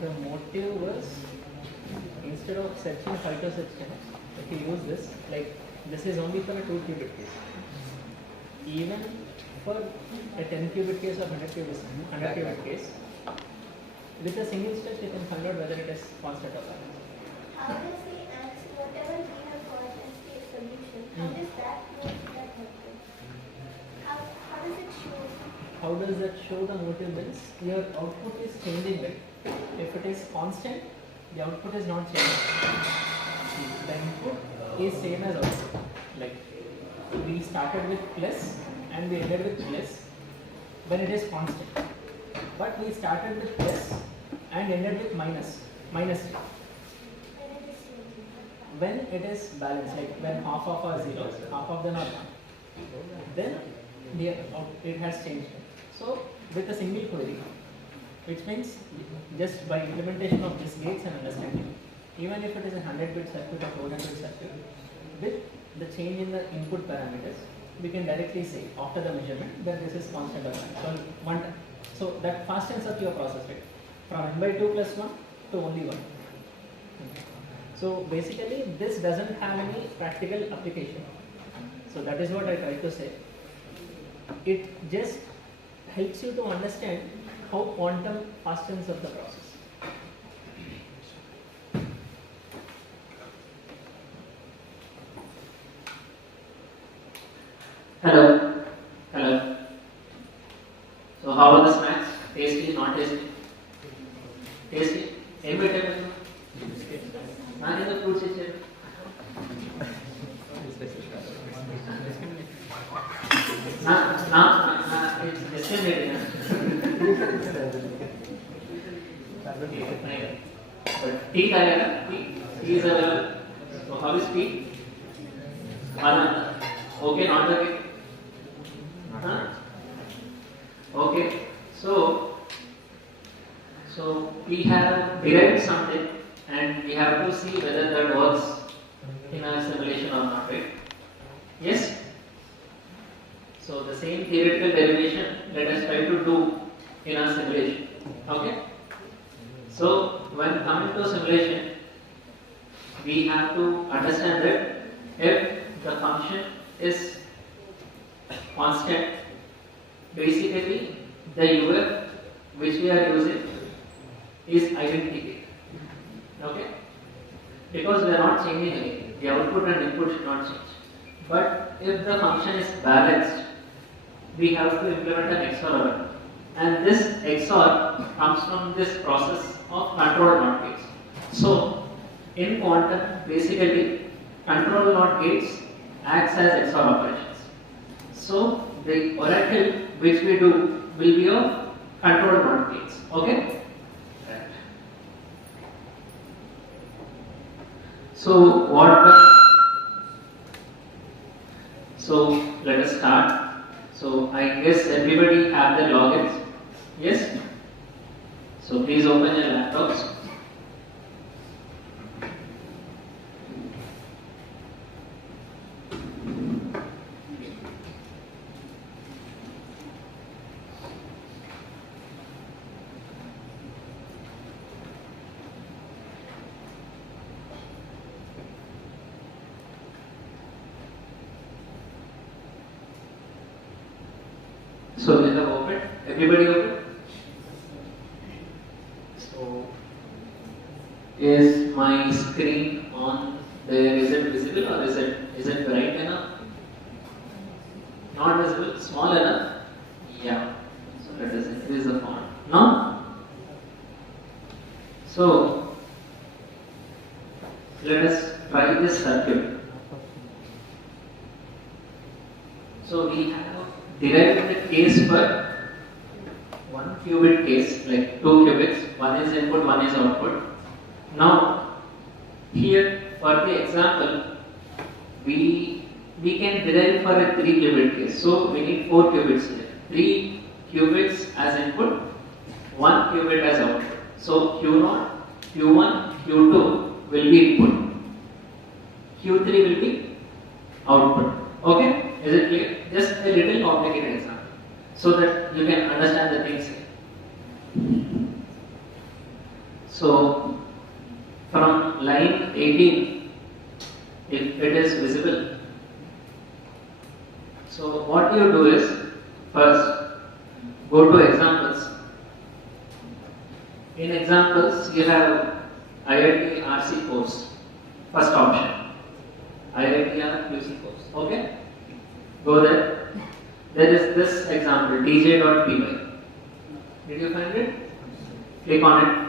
The motive was, instead of searching 5 to 6 times, if you use this, like this is only for a 2 qubit case. Even for a 10 qubit case or 100 qubit case, with a single step you can find out whether it is constant or not. How does the answer, whatever we have got as the solution, how does that work that motive? How does it show? How does that show the motive means? Your output is changing, right? If it is constant, the output is not changing. The input is same as output. Like we started with plus and we ended with plus when it is constant. But we started with plus and ended with minus. When it is balanced, like when half of are zeros, half of them are 1, then it has changed. So with a single query, which means just by implementation of these gates and understanding, even if it is a 100-bit circuit or 400-bit circuit, with the change in the input parameters, we can directly say after the measurement that this is constant or not. So that fastens up your process, right? From n/2 plus 1 to only 1. So basically this doesn't have any practical application. So that is what I try to say. It just helps you to understand how quantum fastens up the process. Hello. So how are the snacks? Tasty, not tasty? Tasty? Any better? None in the fruits itself. It's discriminating. But tea खाएगा? Tea is available. So how is tea? Banana. Okay, not okay. Okay. So we have derived something and we have to see whether that works in a simulation or not, right? Yes? So the same theoretical derivation let us try to do in a simulation. Okay? So when coming to simulation, we have to understand that if the function is constant, basically the UF which we are using is identical. Okay? Because we are not changing anything. The output and input should not change. But if the function is balanced, we have to implement an XOR element. And this XOR comes from this process of control NOT gates. So in quantum, basically control NOT gates acts as XOR operations. So the oracle which we do will be of control NOT gates. Okay? So let us start. So I guess everybody have their logins. Yes? So please open your laptops. So they have opened. Everybody open? So is my screen on there? Is it visible or is it bright enough? Not visible. Small enough? Yeah. So let us increase the font. No? So let us try this circuit. So we have derived the case for 1 qubit case, like 2 qubits, one is input, one is output. Now Here, for the example, we can derive for a 3 qubit case. So we need 4 qubits here. 3 qubits as input, 1 qubit as output. So Q0, Q1, Q2 will be input. Q3 will be output. Okay? Is it clear? Just a little complicated example so that you can understand the things here. So from line 18, if it is visible, so what you do is first go to examples. In examples, you have IIT RC course, first option. IIT QC course. Okay? Go there. There is this example, dj.py. Did you find it? Click on it.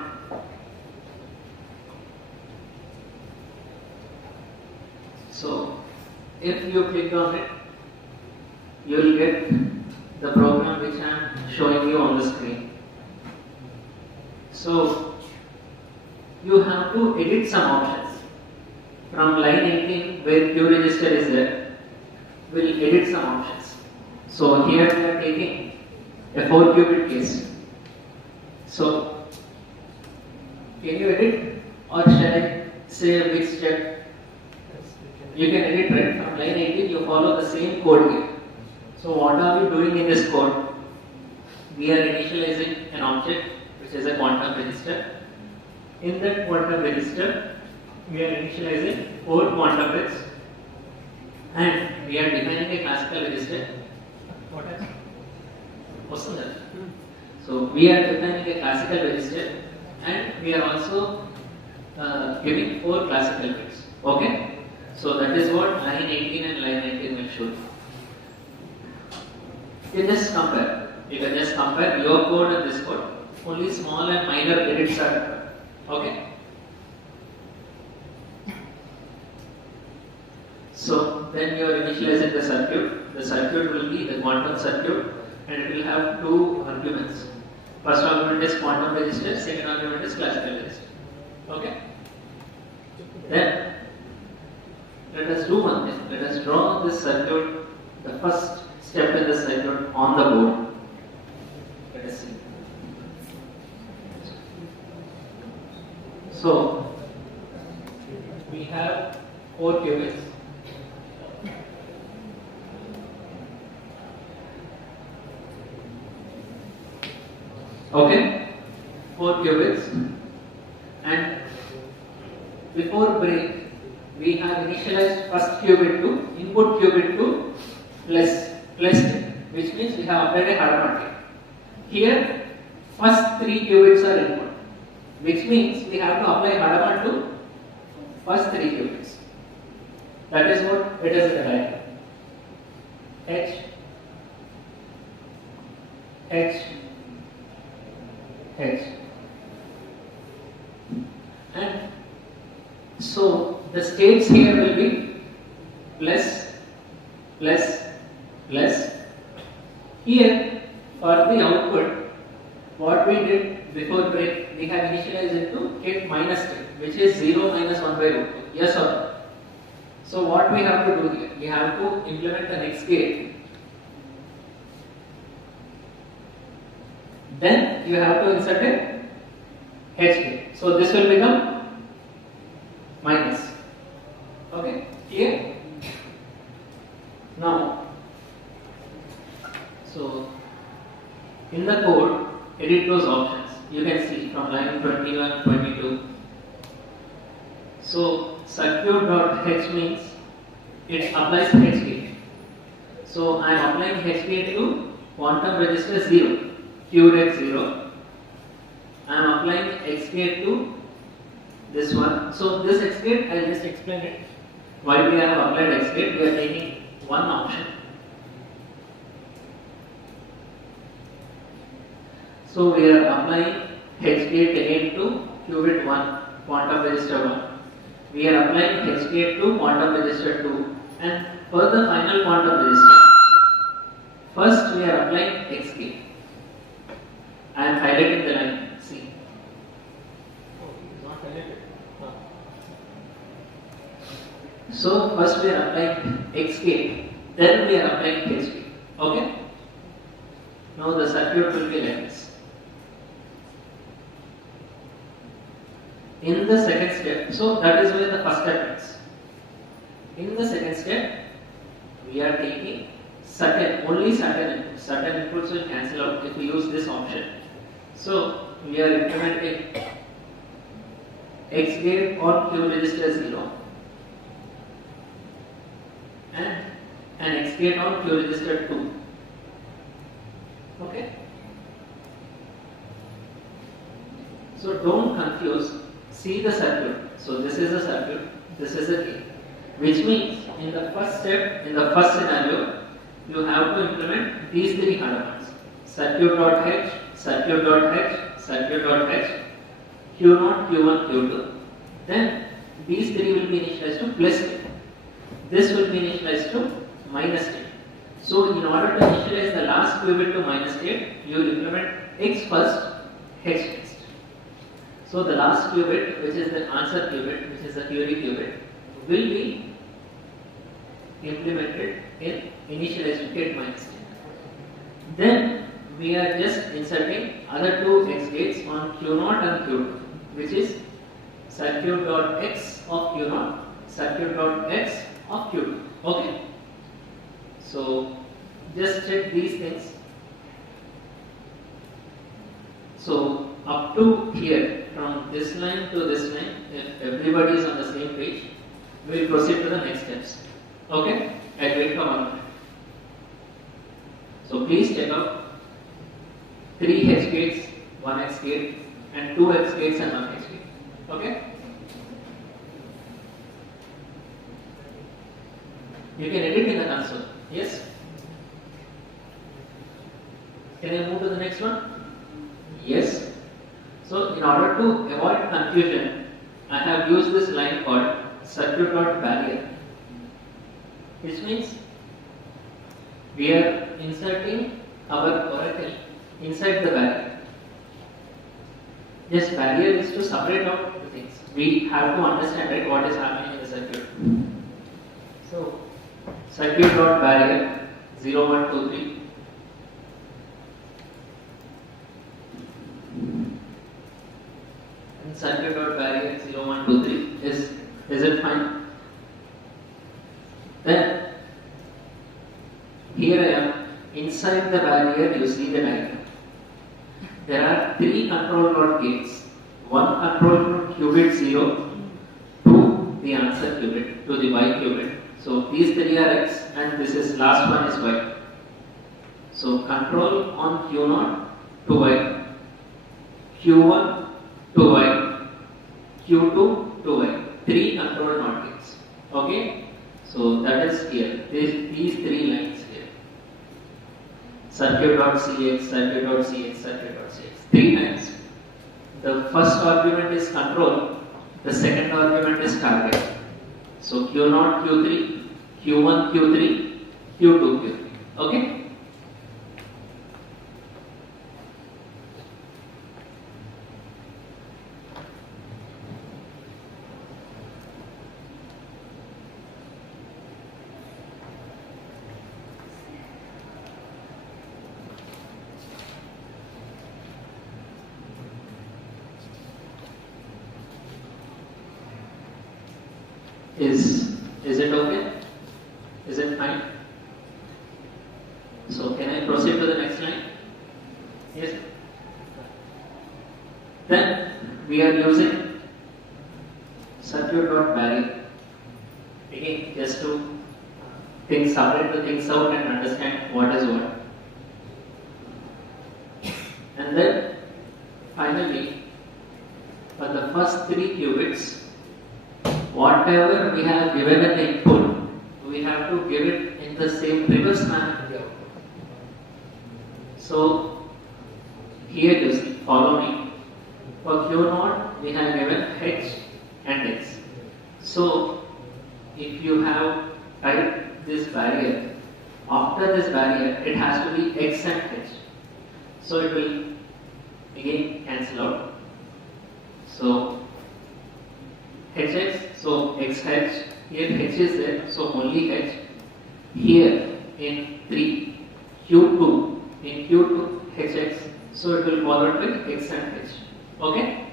So, if you click on it, you will get the program which I am showing you on the screen. So, you have to edit some options. From line 18 where Q register is there, we will edit some options. So, here we are taking a 4 qubit case. So, can you edit or shall I say which step? You can edit right from line 18, you follow the same code here. So what are we doing in this code? We are initializing an object which is a quantum register. In that quantum register, we are initializing 4 quantum bits and we are defining a classical register. What else? What's that? So we are defining a classical register and we are also giving 4 classical bits. Okay? So that is what line 18 and line 19 will show. You just compare. You can just compare your code and this code. Only small and minor edits are required. Okay? So then you are initializing the circuit. The circuit will be the quantum circuit and it will have 2 arguments. First argument is quantum register, second argument is classical register. Okay? Then let us do one thing. Let us draw this circuit, the first step in the circuit on the board. Let us see. So, we have 4 qubits. Okay? 4 qubits. And before break, we have initialized first qubit to input qubit to plus 10, which means we have applied a Harman gate. Here, first 3 qubits are input, which means we have to apply Harman to first 3 qubits. That is what it is in the diagram. H, H, H. And so the states here will be plus, plus, plus. Here for the output, what we did before break, we have initialized it to get minus state, which is 0 minus 1 by root 2. Yes or no? So what we have to do here? We have to implement the next gate. Then you have to insert a H gate. So this will become minus. Okay, here. Now, so in the code, edit those options. You can see from line 21, 22. So circuit.h means it applies H gate. So I am applying H gate to quantum register 0, Q rate 0. I am applying X gate to this one. So this X gate, I will just explain it. Why we have applied X gate, we are taking one option. So we are applying H gate again to qubit 1, quantum register 1. We are applying H gate to quantum register 2 and for the final quantum register. First we are applying X gate. I am highlighting the line. See. Oh, it is not highlighted. So first we are applying X gate, then we are applying H gate. Okay? Now the circuit will be like this. In the second step, so that is where the first step ends. In the second step, we are taking only certain inputs. Certain inputs will cancel out if we use this option. So we are implementing X gate on Q register 0 and an X gate on Q register 2. Okay? So don't confuse. See the circuit. So this is a circuit, this is a gate. Which means in the first step, in the first scenario, you have to implement these three hardwires. Circuit.h, circuit.h, circuit.h, Q0, Q1, Q2. Then these three will be initialized to plus state. This will be initialized to minus state. So in order to initialize the last qubit to minus state, you will implement X first, H next. So the last qubit, which is the answer qubit, which is the theory qubit, will be implemented in initialized to gate minus state. Then we are just inserting other two X gates on Q0 and Q2, which is circuit.x of Q0, circuit.x of Q2. Okay? So just check these things. So up to here, from this line to this line, if everybody is on the same page, we will proceed to the next steps. Okay? I'll wait for 1 minute. So please check out 3 H gates, 1 X gate, and 2 X gates and 1 H gate. Okay? You can edit in the console. Yes? Can I move to the next one? Yes. So in order to avoid confusion, I have used this line called circuit.barrier, which means we are inserting our oracle inside the barrier. Yes, barrier is to separate out the things. We have to understand, right, what is happening in the circuit. So circuit.barrier 0, 1, 2, 3. And circuit.barrier 0, 1, 2, 3. Is it fine? Then here I am inside the barrier. You see the diagram. There are 3 control node gates. One control node qubit 0 to the answer qubit, to the Y qubit. So these 3 are X and this is last one is Y. So control on Q0 to Y, Q1 to Y, Q2 to Y. 3 control node gates. Okay? So that is here. These 3 lines here. Circuit.cx, circuit.cx, circuit.cx. 3 lines. The first argument is control. The second argument is target. So Q0, Q3, Q1, Q3, Q2, Q3. Okay? Is it okay? Is it fine? So can I proceed to the next line? Yes. Then we are using circuit.barrier. Again, just to separate the things out and understand what is what. And then finally, for the first 3 qubits, whatever we have given as the input, we have to give it in the same reverse manner to the output. So here you see, follow me. For Q0, we have given H and X. So if you have typed this barrier, after this barrier, it has to be X and H. So it will again cancel out. So HX, so XH, Here H is there, so only H. Here in 3, Q2, in Q2, HX, so it will follow by X and H. Okay?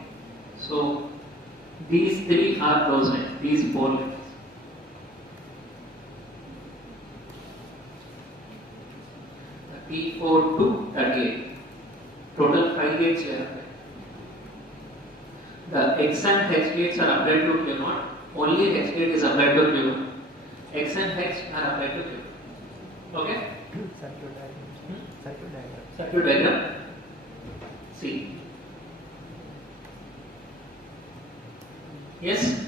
So these three are close lines, these four lines. T4 to 38. Total 5 gates we have. The X and H gates are applied to Q0. Only H gate is applied to Q1. X and H are applied to Q1. Okay? Circuit diagram. See. Yes?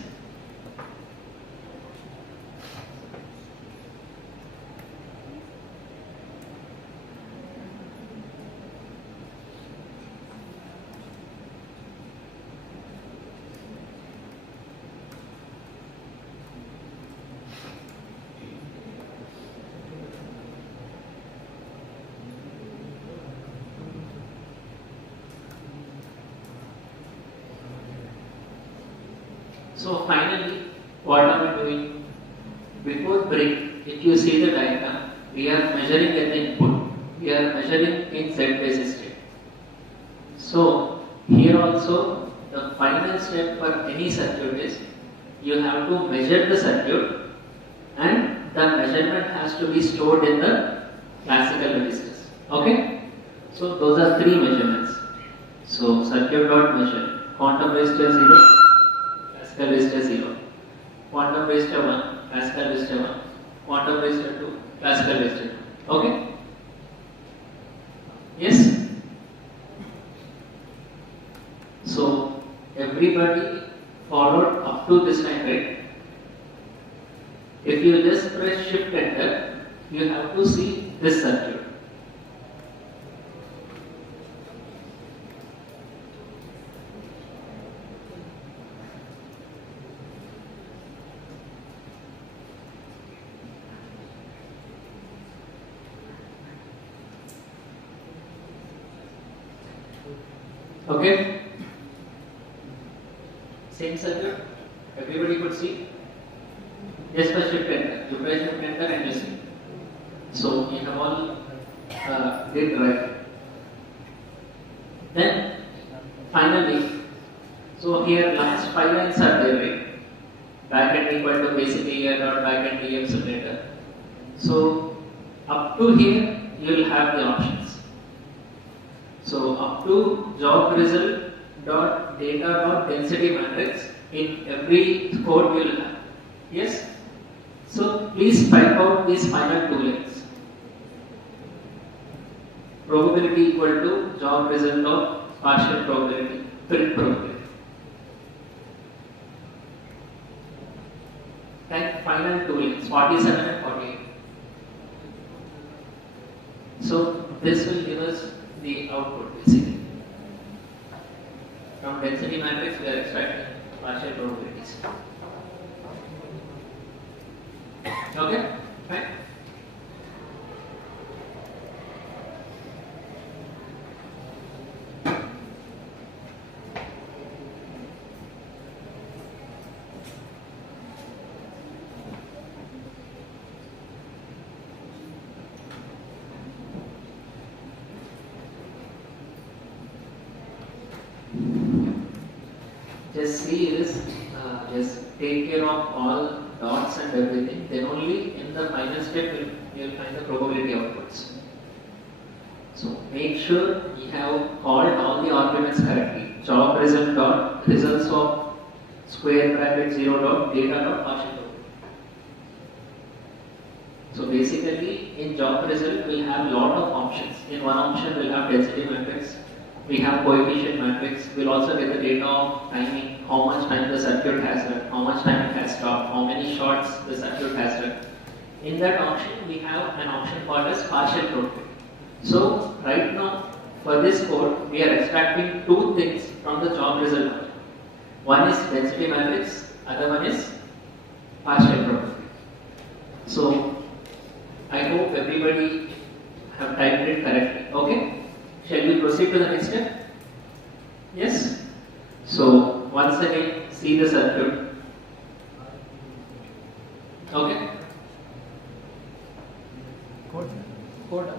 So finally, what are we doing? Before break, if you see the diagram, we are measuring at the input. We are measuring in Z-basis state. So here also, the final step for any circuit is you have to measure the circuit, and the measurement has to be stored in the classical registers. Okay? So those are three measurements. So circuit dot measure, quantum resistor 0. Classical resistor 0, quantum resistor 1, classical resistor 1, quantum resistor 2, classical resistor 2. Okay? Yes? So, everybody followed up to this time, right? If you just press shift enter, you have to see this circuit. Okay? Same circuit, everybody could see. Just press shift enter. You press shift enter and you see. So you have all did right. Then finally, so here last 5 lines are there, right? Backend equal to basic AR or backend DM simulator. So up to here you will have the options. So up to job result dot data dot density matrix in every code we will have. Yes? So please type out these final 2 lines. Probability equal to job result of partial probability, print probability. Type final 2 lines, 47 and 48. So this will give us the output basically. From density matrix we are extracting partial probabilities. Okay? Fine? Just see this, just take care of all dots and everything, then only in the final step you will find the probability outputs. So make sure you have called all the arguments correctly. Job result dot results of square bracket 0 dot data dot partial probability. So basically in job result we will have lot of options. In one option we will have density matrix. We have coefficient matrix. We'll also get the data of timing, how much time the circuit has run, how much time it has stopped, how many shots the circuit has run. In that option, we have an option called as partial probability. So right now, for this code, we are extracting 2 things from the job result. One is density matrix, other one is partial probability. So I hope everybody have typed it correctly. Okay? Shall we proceed to the next step? Yes? So, once again, see the circuit. Okay? Quota.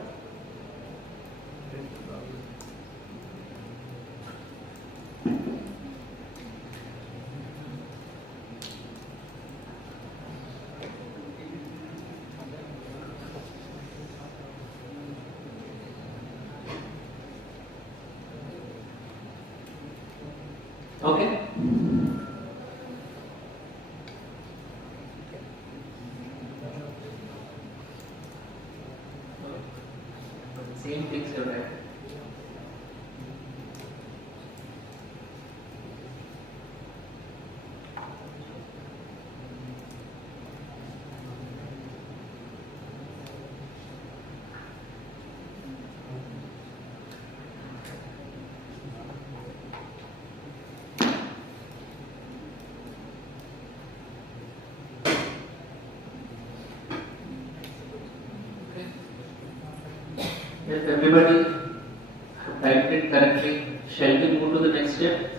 Okay? Same things you write. If everybody typed it correctly, shall we move to the next step?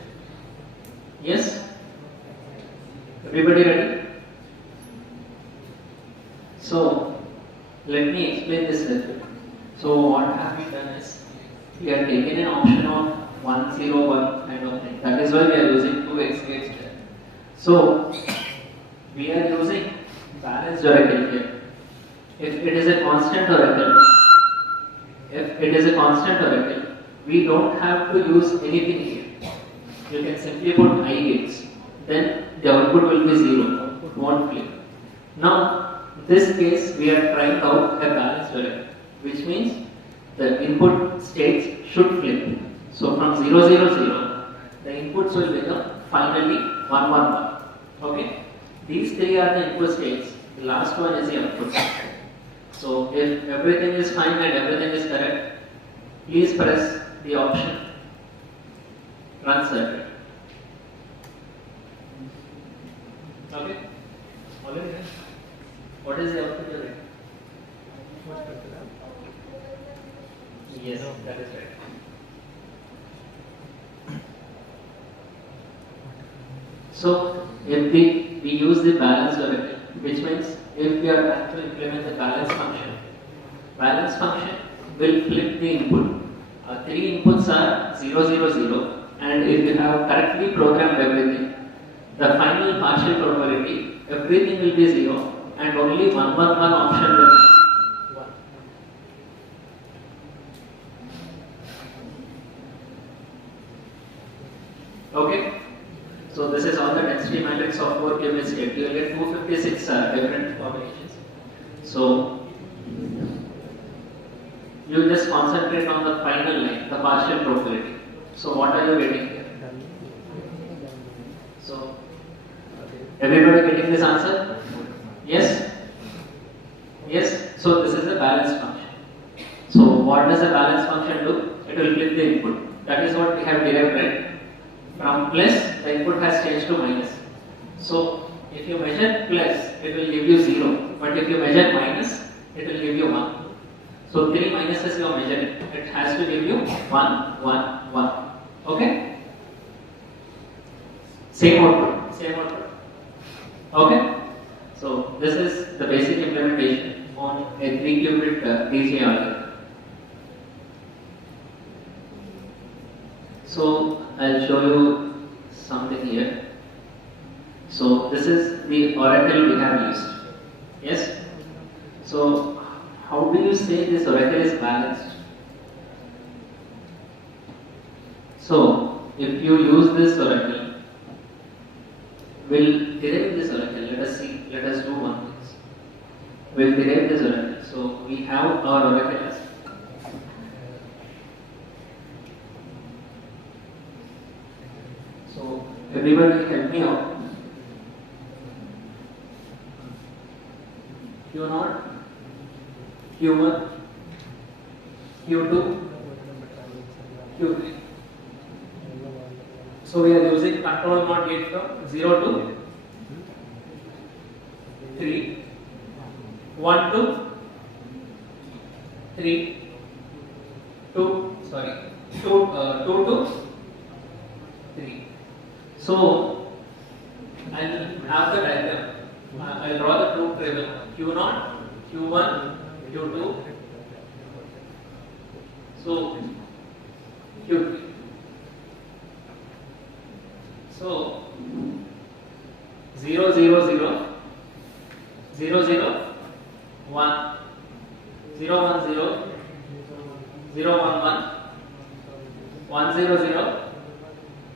Yes? Everybody ready? So, let me explain this little bit. So, what have we done is, we have taken an option of 101 kind of thing. That is why we are using 2x gates there. So, we are using balanced oracle here. If it is a constant oracle, we don't have to use anything here. You can simply put I gates. Then the output will be 0. It won't flip. Now, in this case, we are trying out a balanced oracle, which means the input states should flip. So from 0, 0, 0, the inputs will become finally 1, 1, 1. Okay? These three are the input states. The last one is the output. So if everything is fine and everything is correct, please press the option run circuit. Okay? Already done. What is the output you write? Yes, that is right. So if we use the balance oracle, which means if we are trying to implement the balance function will flip the input. Three inputs are 0, 0, 0, and if you have correctly programmed everything, the final partial probability, everything will be 0, and only 1, 1, 1 option will be 1. Okay? So this is all the density matrix of 4 qubit state. You will get 256 different combinations. So you just concentrate on the final line, the partial probability. So what are you getting here? So everybody getting this answer? Yes? Yes? So this is a balance function. So what does a balance function do? It will flip the input. That is what we have derived, right? From plus, the input has changed to minus. So if you measure plus, it will give you 0. But if you measure minus, it will give you 1. So 3 minuses you are measuring. It has to give you 1, 1, 1. Okay? Same output. Okay? So this is the basic implementation on a 3-qubit DJ algorithm. So I'll show you something here. So this is the oracle we have used. Yes? So how do you say this oracle is balanced? So if you use this oracle, we'll derive this oracle. Let us see. Let us do one thing. We'll derive this oracle. So we have our oracle as so everybody help me out. Q0, Q1, Q2, Q3. So we are using control not gate from 0 to 3, 1 to 3, 2 to 3. So I'll have the diagram. I'll draw the truth given Q0, Q1, Q2, so Q3. So 0, 0, 0, 0, 0, 1, 0, 1, 0, 0, 1, 1, 1, 0, 0,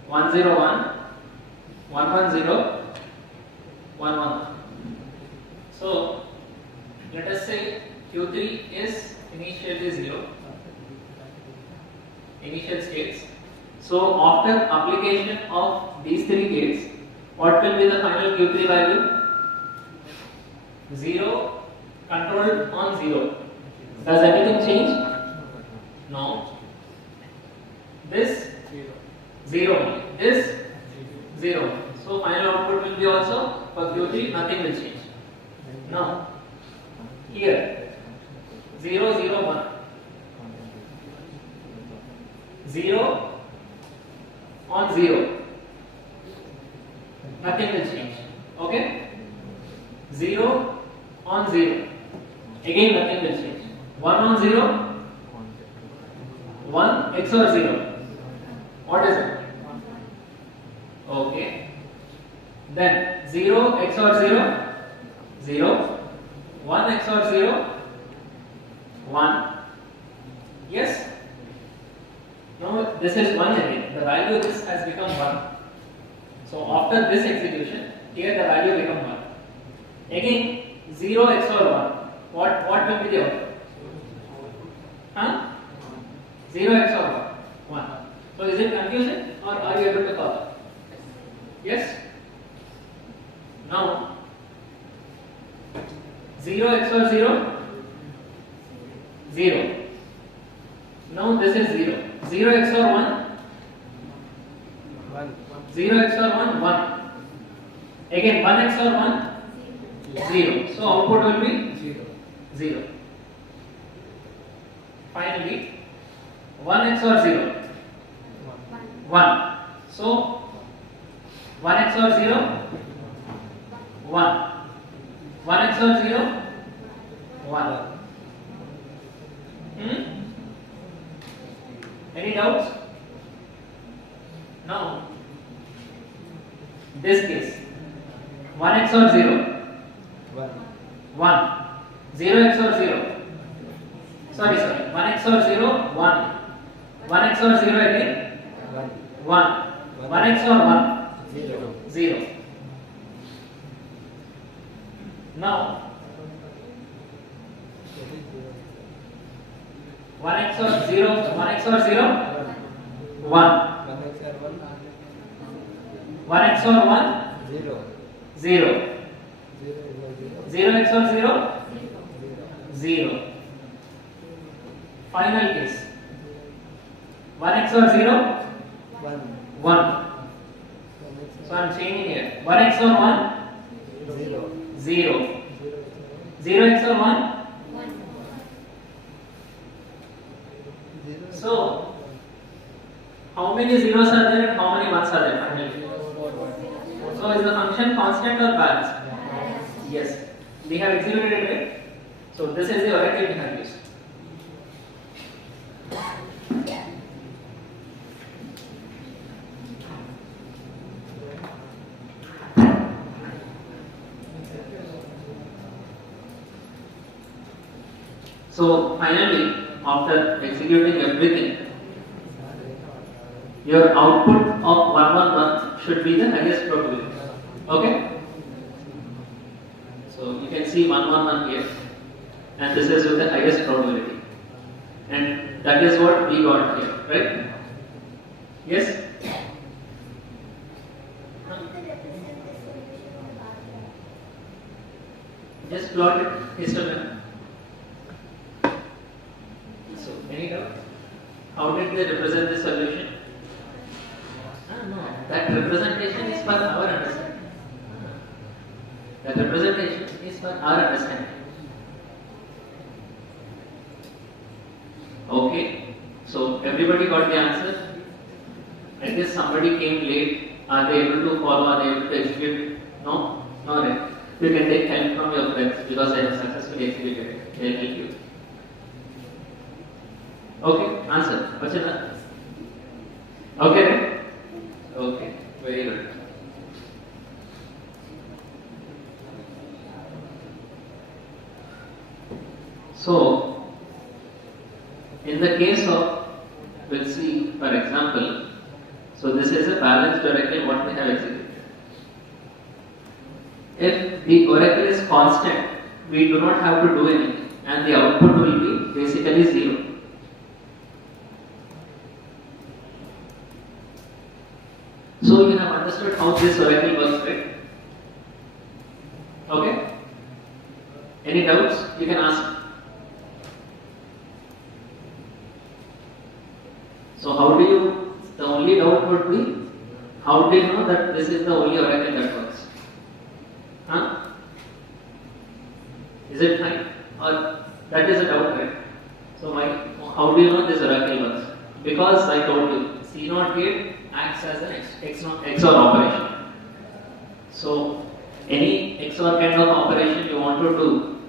1, 0, 1, 1, 1, 0, 1, 1. So let us say Q3 is initially 0, initial states. So after application of these three gates, what will be the final Q3 value? 0 controlled on 0. Does anything change? No. This 0, this 0. So final output will be also for Q3, nothing will change. Now here 0, 0, 1, 0 on 0, nothing will change. Okay, 0 on 0, again nothing will change. 1 on 0, 1 XOR 0, what is it? Okay, then 0 XOR 0, 0, 1 XOR 0, 1. Yes? Now this is 1 again. The value of this has become 1. So after this execution, here the value become 1. Again 0 XOR 1. What will be the output? Huh? 0 XOR 1. So is it confusing or are you able to follow? Yes? Now 0 XOR 0, 0. Now this is 0. 0 XOR 1, 0 XOR 1, 1. Again 1 XOR 1, 0. So output will be 0. Finally 1 XOR 0, 1. So 1 XOR 0, 1. 1 XOR 0, 1. Any doubts? Now this case 1 XOR 0, 1. 0 XOR 0. Sorry. 1 XOR 0, 1. 1 XOR 0 again, 1. 1 XOR 1, 0. Now 1 XOR 0, 1 XOR 0, 1. 1 XOR 1, 0. 0 XOR 0, 0. Final case 1 XOR 0, 1. So I am changing here. 1 XOR 1, 0. 0 XOR 1, 1. so how many zeros are there and how many ones are there finally? So is the function constant or balanced? Yes. We have executed it, right? So this is the oracle we have used. So finally, after executing everything, your output of 111 should be the highest probability. Okay? So you can see 111 here, and this is with the highest probability, and that is what we got here, right? Yes? How do they represent the solution of the bar graph? Just plot it histogram. So any doubt? How did they represent the solution? No, that representation is for our understanding. That representation is for our understanding. Okay, so everybody got the answer? I guess somebody came late. Are they able to follow? Are they able to execute? No? No, right. You can take help from your friends because they have successfully executed it. They will help you. Okay, answer. Vachana? Okay, right? Okay, very good. So, in the case of, we'll see, for example, so this is a balanced oracle what we have executed. If the oracle is constant, we do not have to do anything and the output will be basically 0. So you have understood how this oracle works, right? Okay? Any doubts? You can ask. So how do you, the only doubt would be, how do you know that this is the only oracle that works? Huh? Is it fine? Or that is a doubt, right? So how do you know this oracle works? Because I told you, C0 gate acts as an XOR operation. So any XOR kind of operation you want to do,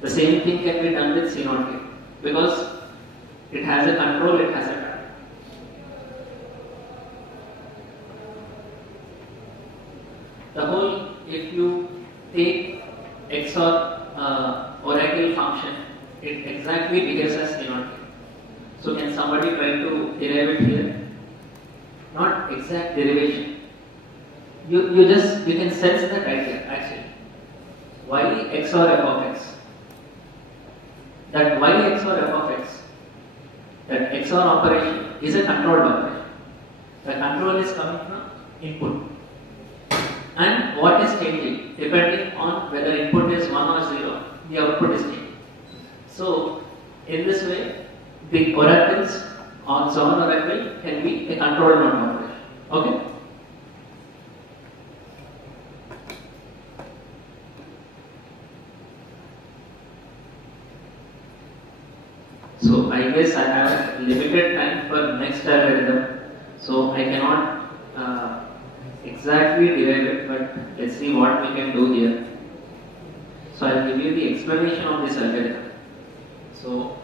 the same thing can be done with C0 gate. Because it has a control, it has a trap. The whole, if you take XOR oracle function, it exactly behaves as C0 gate. So can somebody try to derive it here? Not exact derivation. You can sense that idea actually. Y XOR f of x. That Y XOR f of x, that XOR operation is a controlled operation. The control is coming from input. And what is changing? Depending on whether input is 1 or 0, the output is changing. So, in this way, the oracles on Xorn oracle can be a controlled node operation. Okay? So, I guess I have limited time for next algorithm. So, I cannot exactly derive it, but let's see what we can do here. So, I will give you the explanation of this algorithm. So,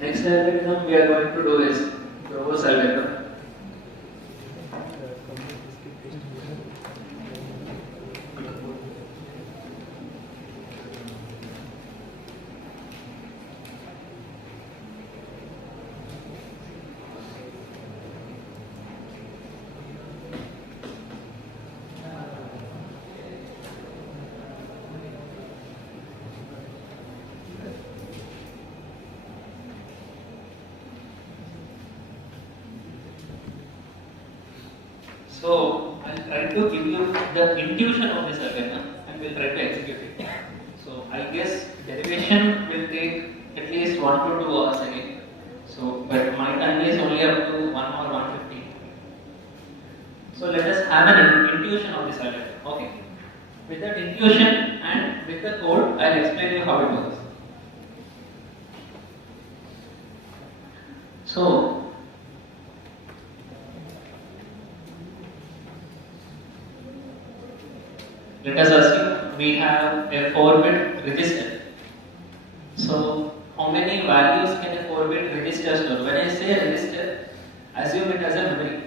next algorithm we are going to do is Grover's algorithm. So, I'll try to give you the intuition of this algorithm and we'll try to execute it. So, I guess derivation will take at least 1 to 2 hours again. So, but my time is only up to 1 or 150. So, let us have an intuition of this algorithm. Okay. With that intuition and with the code, I'll explain you how it works. So, let us assume we have a 4-bit register. So, how many values can a 4-bit register store? When I say register, assume it as a memory.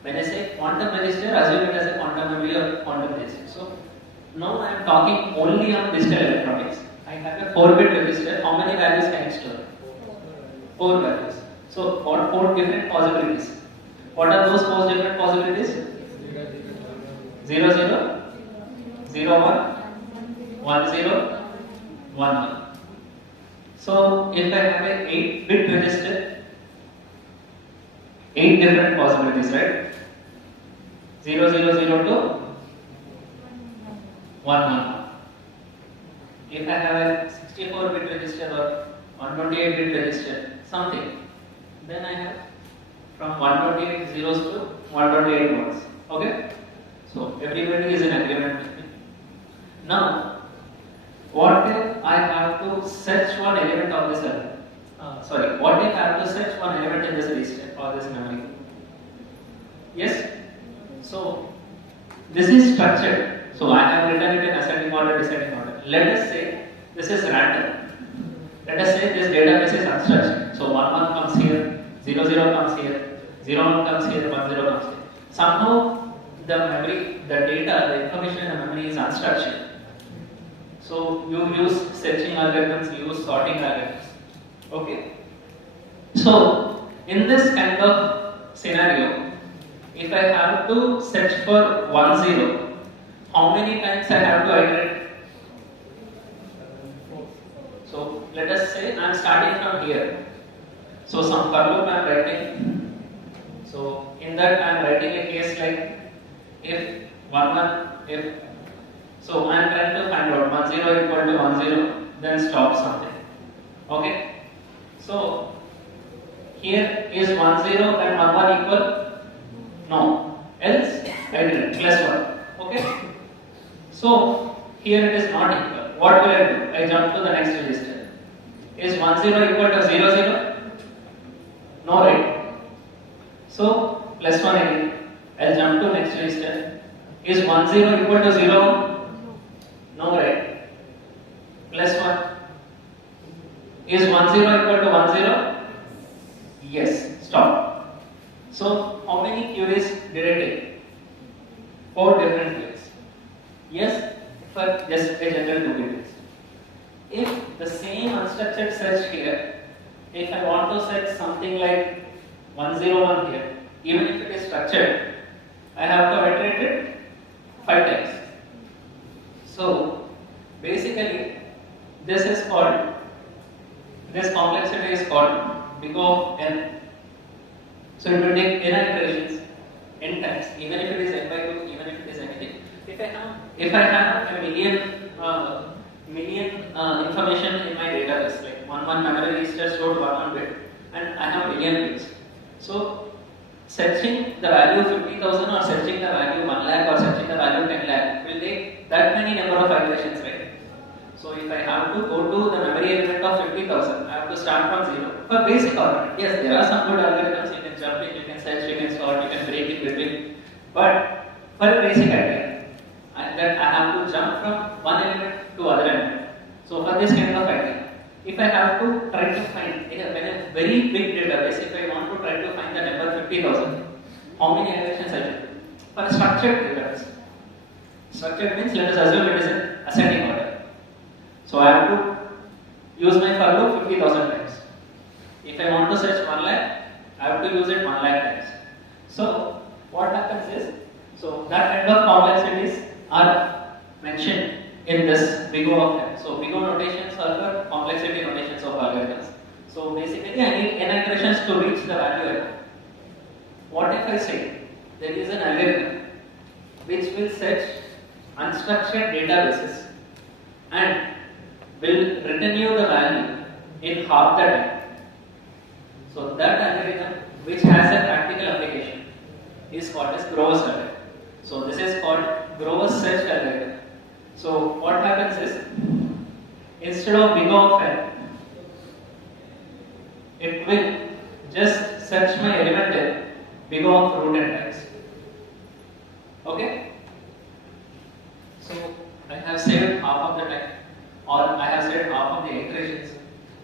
When I say quantum register, assume it as a quantum memory or quantum register. So, now I am talking only on digital electronics. I have a 4-bit register. How many values can it store? 4 values. So, what 4 different possibilities? What are those 4 different possibilities? 0, 0. 0, 1, 1, 0, 1, 1. So, if I have a 8-bit register, 8 different possibilities, right? 0, 0, 0 to 1, 1. If I have a 64-bit register or 128-bit register, something, then I have from 128 zeros to 128 ones. Okay? So, everybody is in agreement with me. Now, what if I have to search one element of this element? What if I have to search one element in this register or this memory? Yes? So, this is structured. So I have written it in ascending order, descending order. Let us say this is random. Let us say this database is unstructured. So 1 1 comes here, 0 0 comes here, 0 1 comes here, 1 0 comes here. Somehow the memory, the data, the information in the memory is unstructured. So you use searching algorithms, you use sorting algorithms. Okay. So in this kind of scenario, if I have to search for 1 0, how many times I have to iterate? So let us say I am starting from here. So some for loop I am writing. So in that I am writing a case like if 1 1, if so I am trying to find out 1 0 equal to 1 0, then stop something. Okay. So here is 1 0 and 1 1 equal? No. Else iterate plus 1. Okay. So here it is not equal. What will I do? I jump to the next register. Is 1 0 equal to 0 0? No, right? So plus 1 again. I'll jump to next register. Is 1 0 equal to 0 1? No, right? Plus 1. Is 1 0 equal to 1 0? Yes. Stop. So how many queries did I take? 4 different queries. Yes, for just a general 2 queries. If the same unstructured search here, if I want to search something like 101 here, even if it is structured, I have to iterate it 5 times. So basically, this is called, this complexity is called big O of n. So it will take n iterations, n times, even if it is n by 2, even if it is anything. If I have a million information in my database, like 1 memory register stored 1 bit, and I have million bits. So searching the value 50,000 or searching the value 1 lakh or searching the value 10 lakh will take that many number of iterations, right? So if I have to go to the memory element of 50,000, I have to start from 0. For basic algorithm, yes, there are some good algorithms, you can jump in, you can search, you can sort, you can break in between. But for a basic idea, that I have to jump from one element to other element. So for this kind of idea, if I have to try to find in a very big database, if I want to try to find the number 50,000, how many iterations I should do? For a structured database. Structured means let us assume it is in ascending order. So I have to use my for loop 50,000 times. If I want to search 1 lakh, I have to use it 1 lakh times. So what happens is, so that kind of complexities are mentioned in this big O of n. So big O notations are the complexity notations of algorithms. So basically I need n iterations to reach the value I want. What if I say there is an algorithm which will search unstructured databases and will return you the value in half the time. So that algorithm which has a practical application is called as Grover's algorithm. So this is called Grover's search algorithm. So what happens is, instead of big O of n, it will just search my element in big O of root n times. Okay? So I have saved half of the time, or I have saved half of the iterations,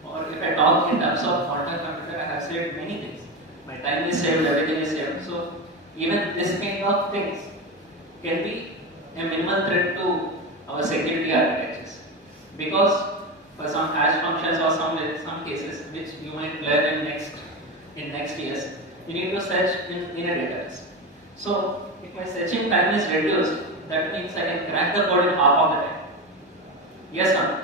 or if I talk in terms of quantum computer, I have saved many things. My time is saved, everything is saved. So even this kind of things can be a minimal threat to our security architectures, because for some hash functions or some cases which you might learn in next years, you need to search in a database. So if my searching time is reduced, that means I can crack the code in half of the time. Yes or no?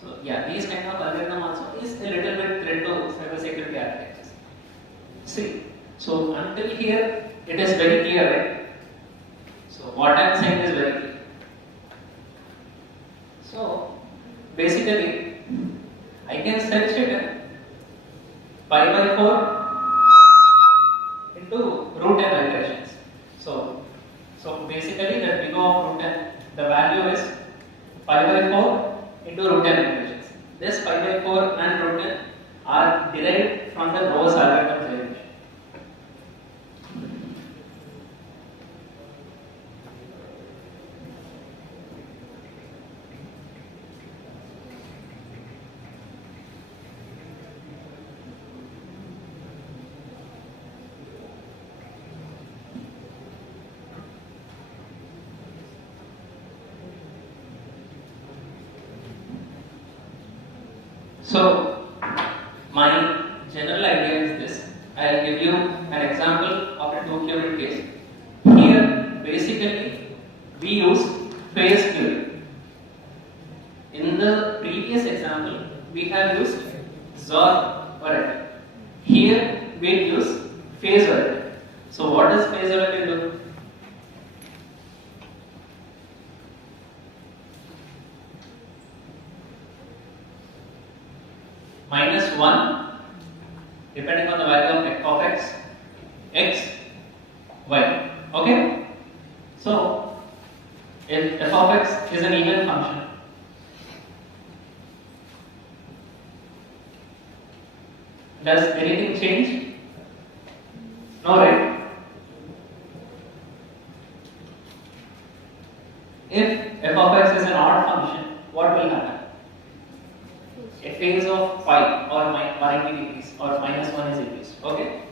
So yeah, these kind of algorithm also is a little bit threat to cyber security architectures. See, so until here it is very clear, right? So what I am saying is very clear. So basically, I can search it in pi by 4 into root n iterations. So basically that big O of root n, the value is pi by 4 into root n iterations. This pi by 4 and root n are derived from the Grover's algorithm derivation. So my general idea is this. I'll give you an example of a 2-qubit case. Here basically we use phase qubit. In the previous example we have used XOR variety. Here we use phase variety. So what does phase variety do? -1 depending on the value of x, y. Okay? So if f of x is an even function, does anything change? No, right? If f of x is an odd function, what will happen? A phase of pi or 180 degrees or -1 is increased. Okay?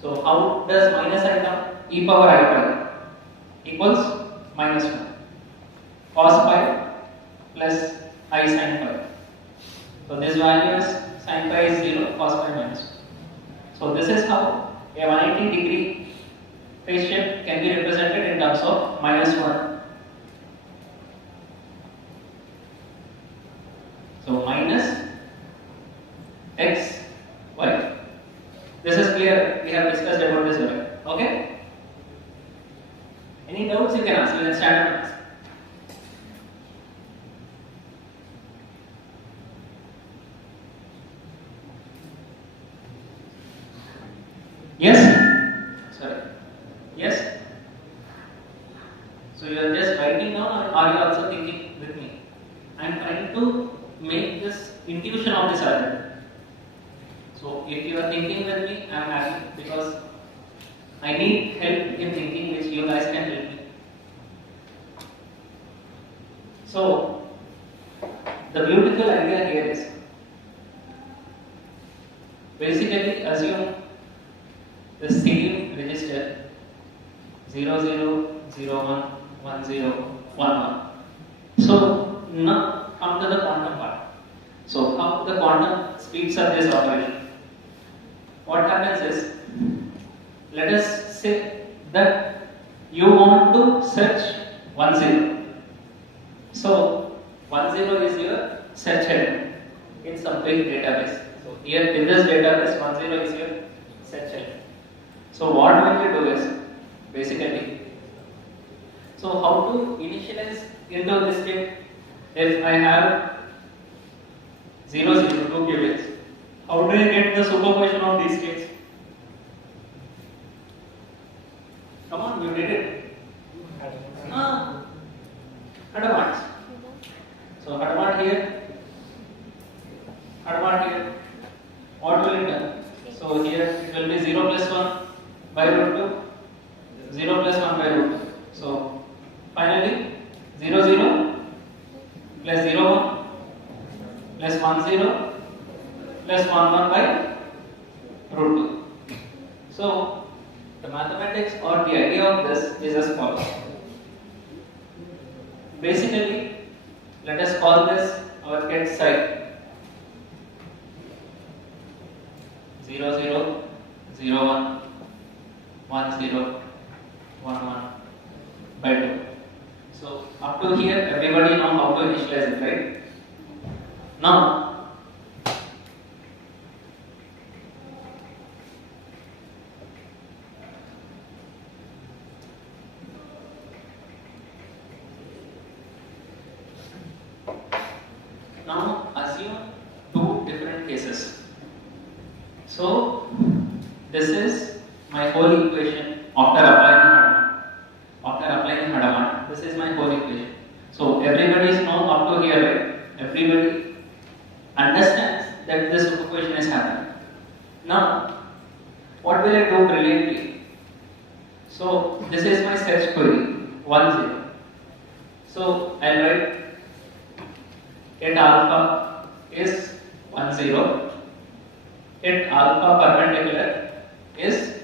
So how does minus I come? E power I pi equals -1 cos pi plus I sin pi. So this value is sin pi is 0, cos pi -1. So this is how a 180 degree phase shift can be represented in terms of -1. So minus x, y. This is clear. We have discussed about this already. Okay? Any doubts you can ask. You can stand up and ask. Yes? Sorry. Yes? So you are just writing down, or are you also thinking with me? I am trying to make this intuition of this argument. So if you are thinking with me, I am happy because I need help in thinking, which you guys can help me. So the beautiful idea here is basically assume the same register 0 0 0 1 1 0 1 1. So now come to the quantum part. So how the quantum speeds up this operation. What happens is, let us say that you want to search 1 0. So 1 0 is your search head in some big database. So here in this database 1 0 is your search head. So what will you do is basically, so how to initialize into this state? If I have 0 0 2 qubits, how do I get the superposition of these states? Come on, you did it. Hadamard. So Hadamard here, Hadamard here. What will it do? So here it will be 0 plus 1 by root 2, 0 plus 1 by root 2. So finally 0 0 plus 0 1 plus 1 0 plus 1 1 by root 2. So the mathematics or the idea of this is as follows. Basically, let us call this our get site 0 0 0 1 1 0 1 1 by 2. So up to here everybody know how to initialize it, right? Now assume two different cases. So this is my whole equation after applying Hadamard. After applying Hadamard, this is my whole equation. So everybody knows up to here, right? Everybody understands that this equation is happening. Now, what will I do brilliantly? So this is my search query 1 0. So I'll write it alpha is 1 0. It alpha perpendicular is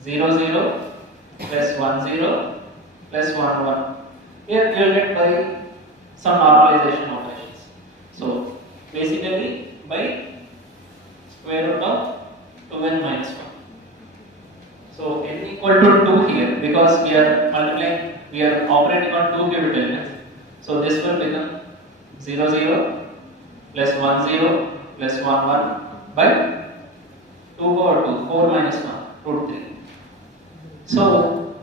0 0 plus 1 0 plus 1 1. Here you will get by some normalization operations. So basically by square root of 2n minus 1. So n equal to 2 here, because we are multiplying, we are operating on 2 qubit elements. So this will become 0 0 plus 1 0 plus 1 1 by 2 power 2, 4 minus 1 root 3. So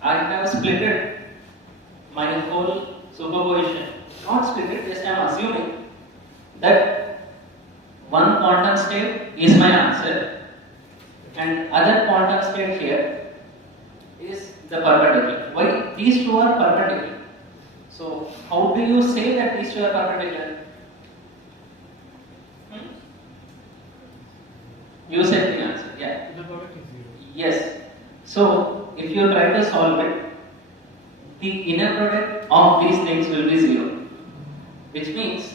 I have splitted my whole superposition, not split it, just I am assuming that one quantum state is my answer and other quantum state here is the perpendicular. Why? These two are perpendicular. So how do you say that these two are perpendicular? You said the answer, yeah. The product is 0. Yes. So if you try to solve it, the inner product of these things will be 0, which means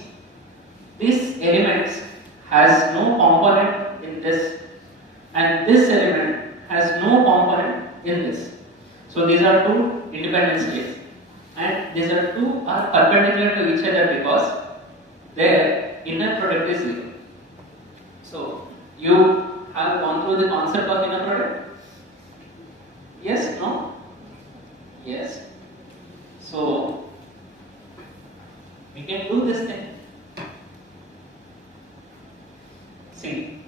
this element has no component in this and this element has no component in this. So these are two independent states and these are two are perpendicular to each other because their inner product is 0. So you have gone through the concept of inner product? Yes? No? Yes. So we can do this thing. See.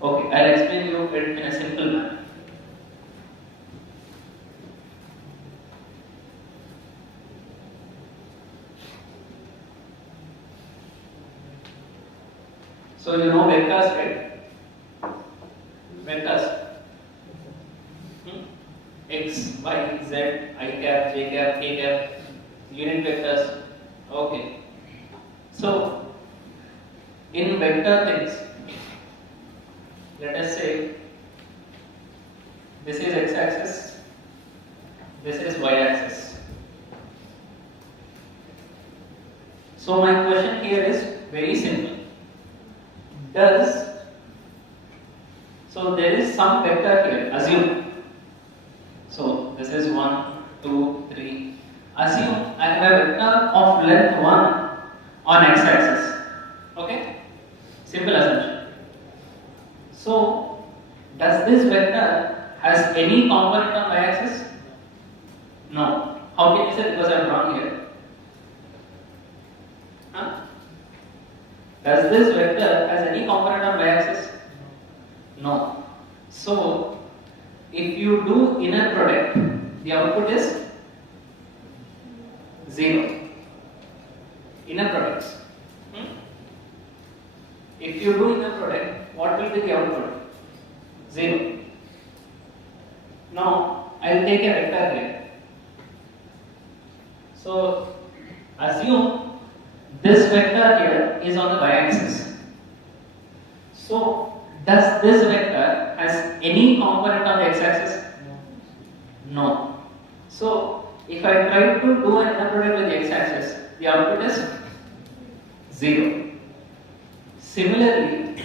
Okay, I'll explain you it in a simple manner. So you know vectors, right? Vectors. X, Y, Z, I cap, J cap, K cap, unit vectors. Okay. So in vector things, let us say this is x axis, this is y axis. So my question here is very simple. So there is some vector here, assume. So this is 1, 2, 3. Assume I have a vector of length 1 on x axis. Okay? Simple assumption. So does this vector has any component on y axis? No. How can you say? Because I am wrong here. Huh? Does this vector has any component on y axis? No. So if you do inner product, the output is 0. Inner products. If you do inner product, what will be the output? 0. Now I will take a vector here. So assume this vector here is on the y axis. So does this vector has any component on the x axis? No. So if I try to do an inner product with the x axis, the output is 0. Similarly,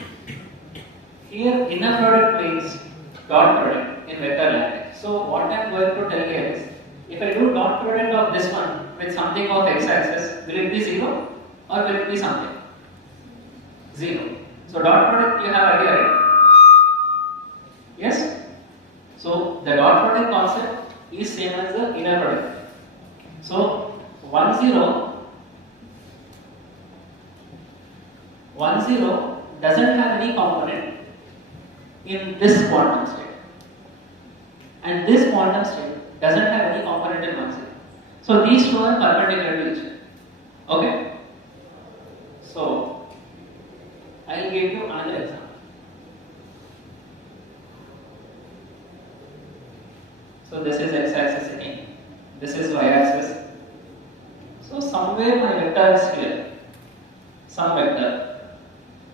here inner product means dot product in vector language. So what I am going to tell here is, if I do dot product of this one with something of x axis, will it be 0 or will it be something? 0. So dot product you have idea, right? Yes? So the dot product concept is same as the inner product. So 1 0 doesn't have any component in this quantum state, and this quantum state doesn't have any component in 1 0. So these two are perpendicular to each other. Okay? So I will give you another example. So this is x axis again, this is y axis. So somewhere my vector is here, some vector.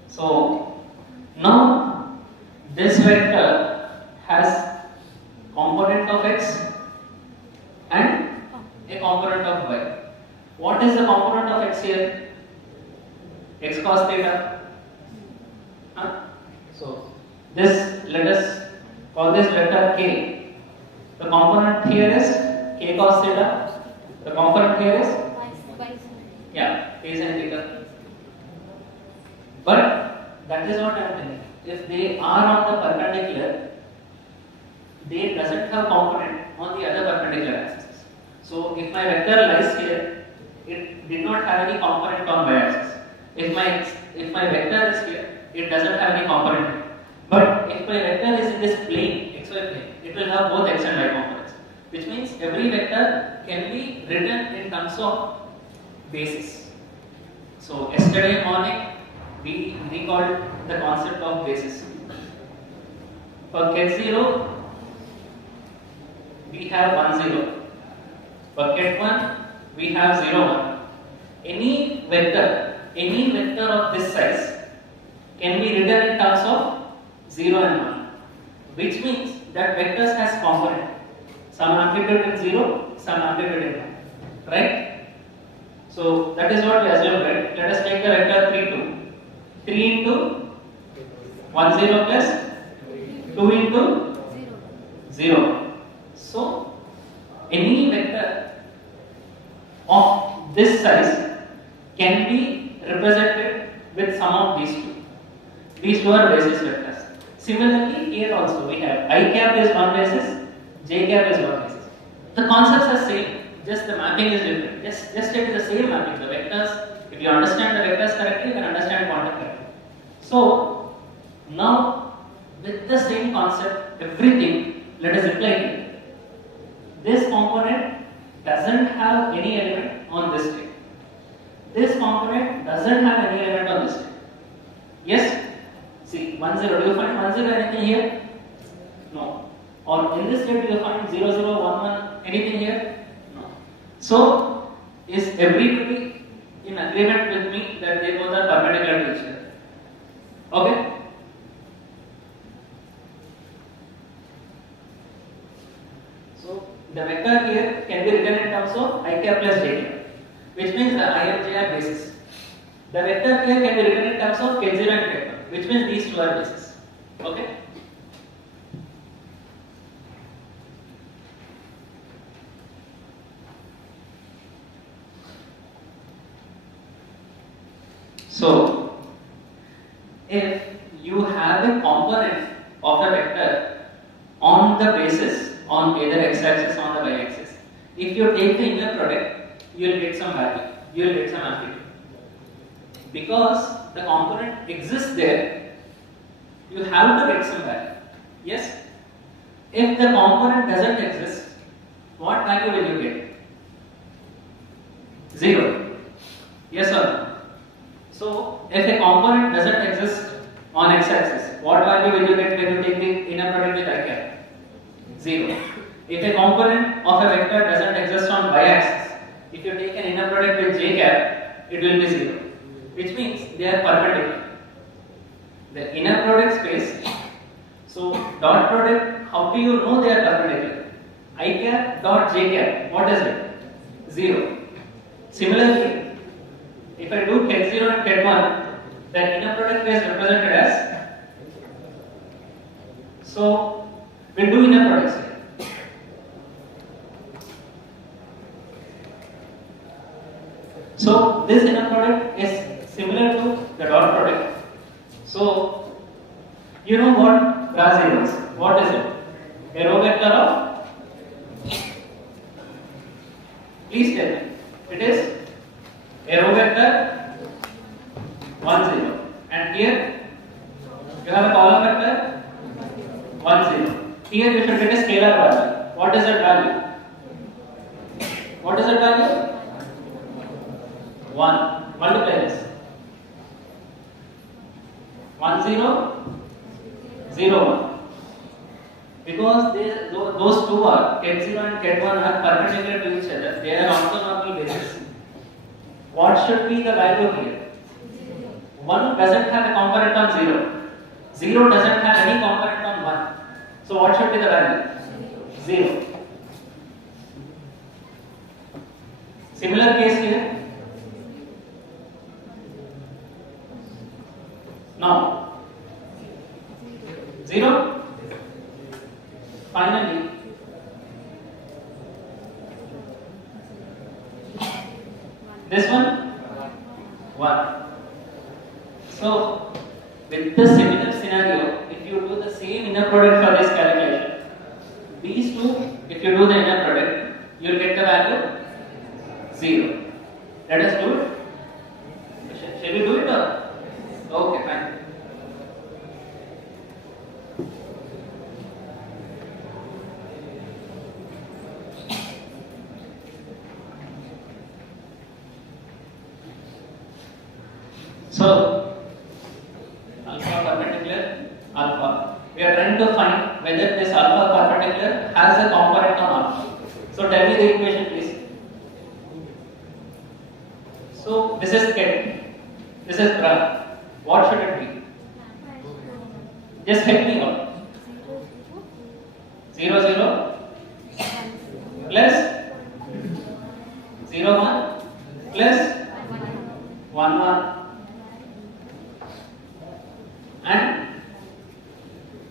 So now this vector has component of x and a component of y. What is the component of x here? X cos theta. So this, let us call this vector k. The component here is k cos theta. The component here is, yeah, phase and theta. But that is what I am telling. If they are on the perpendicular, they doesn't have component on the other perpendicular axis. So if my vector lies here, it did not have any component on y-axis. If my vector is here, it doesn't have any component. But if my vector is in this plane, xy plane, it will have both x and y components. Which means every vector can be written in terms of basis. So yesterday morning we called the concept of basis. For ket0 we have 1 0. For ket1 we have 0 1. Any vector of this size can be written in terms of 0 and 1, which means that vectors has component. Some amplitude in 0, some amplitude in 1, right? So that is what we assume, right? Let us take the vector 3 2. 3 into 1 0 plus 2 into 0. So any vector of this size can be represented with some of these two. These two are basis vectors. Similarly, here also we have I cap is one basis, j cap is one basis. The concepts are same, just the mapping is different. Just take the same mapping. The vectors, if you understand the vectors correctly, you can understand quantum correctly. So now with the same concept, everything, let us apply here. This component doesn't have any element on this state. This component doesn't have any element on this state. Yes? See, 1 0. Do you find 1 0 anything here? No. Or in this state, do you find 0 0 1 1 anything here? No. So, is everybody in agreement with me that they both are perpendicular to each other? Okay? So, the vector here can be written in terms of I cap plus j cap, which means the I and j are basis. The vector here can be written in terms of ket0 and ket1, which means these two are basis. Okay? So, if you have a component of a vector on the basis on either x-axis or the y-axis, if you take the inner product, you will get some value, you will get some amplitude. Because the component exists there, you have to get some value. Yes? If the component doesn't exist, what value will you get? 0. Yes or no? So, if a component doesn't exist on x-axis, what value will you get when you take the inner product with I cap? 0. If a component of a vector doesn't exist on y-axis, if you take an inner product with j cap, it will be 0. Which means they are perpendicular. The inner product space. So dot product, how do you know they are perpendicular? I cap dot j cap, what is it? 0. Similarly, if I do ket0 and ket1, the inner product is represented as. So we'll do inner products here. So this inner product is similar to the dot product. So you know what Brazil is. What is it? A row vector of. Please tell me. It is a row vector 1 0. And here you have a column vector 1 0. Here you should get a scalar value. What is that value? What is that value? 1. Multiply this. 1 0 0 1. Because those two are ket0 and ket1 are perpendicular to each other. They are orthonormal basis. What should be the value here? 1 doesn't have a component on 0. 0 doesn't have any component on 1. So what should be the value? 0. Similar case here. Now 0. Finally, this one 1. So, with the similar scenario, if you do the same inner product for this calculation, these two, if you do the inner product, you will get the value 0. Let us do it. Shall we do it or? Okay, fine. So, alpha perpendicular, alpha. We are trying to find whether this alpha perpendicular has a component on alpha. So, tell me the equation, please. So, this is ket, this is bra. What should it be? Just help me out. 0, 0 plus 0, 1 plus 1, 1 and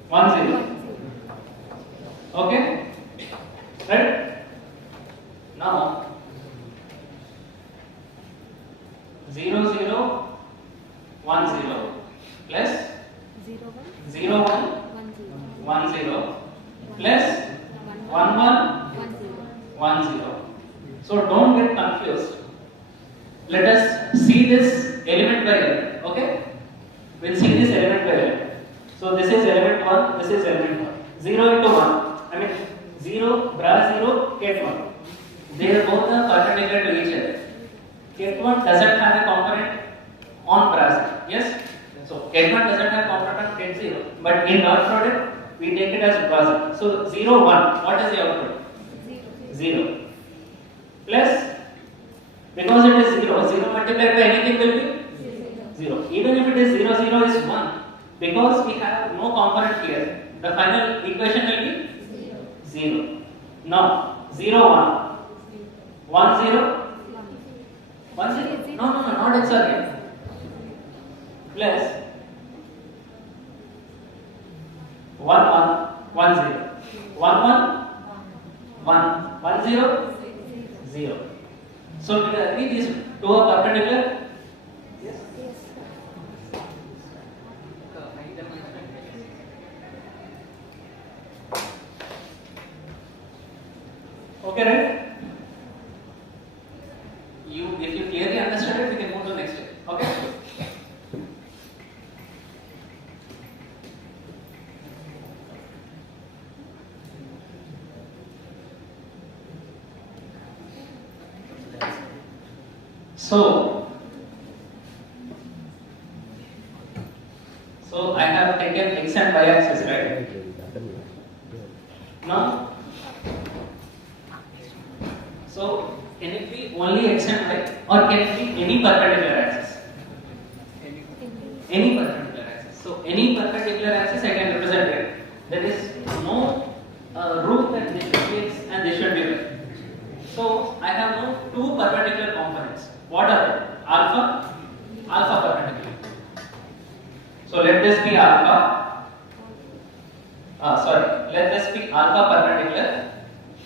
1, 0. Okay? Right? Now 0, 0 1, 0 plus 0, 1 1, 0 plus 1, 1 1, 0. So don't get confused. Let us see this element by element. Okay? We'll see this element by element. So this is element 1, this is element 1. 0 into 1. I mean 0, bra 0, ket 1. They are both perpendicular to each other. Ket 1 doesn't have a component on bra 0. Yes? So ket 1 doesn't have component on ket 0. But in dot product, we take it as bra 0. So 0, 1. What is the output? 0. Plus, because it is 0, 0 multiplied by anything will be 0. Even if it is 0, 0 is 1. Because we have no component here, the final equation will be 0. Now, 0, 1. 1, 0. 1, 0. No, not exactly. Plus 1, 1, 1, 0. 1, 1, 1. 1, 0, 0. So, do you agree these two are perpendicular? Yes. Okay, right? If you clearly understood it, we can move to the next step. Okay? So I have taken x and y axis, right? Now, so can it be only x and y, or can it be any perpendicular axis? Any perpendicular axis. So any perpendicular axis I can represent it. There is no rule that this should be x and this should be y. So I have now two perpendicular components. What are they? Alpha perpendicular. So let this be alpha. Let this be alpha perpendicular,